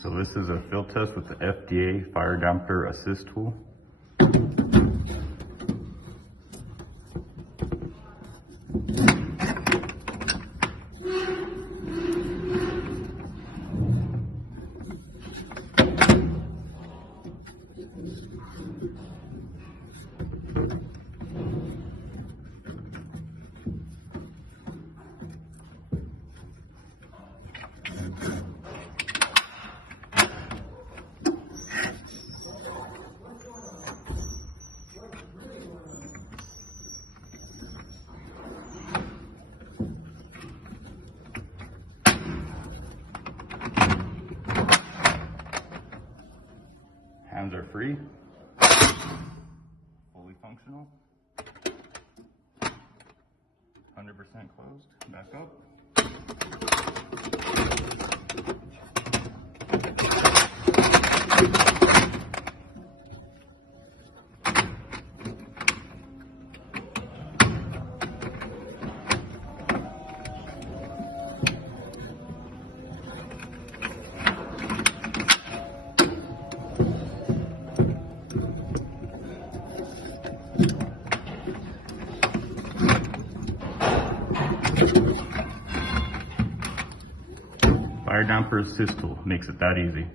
So this is a field test with the FDA Fire Damper Assist tool. Hands are free, fully functional, 100% closed, back up. Fire Damper Assist tool makes it that easy.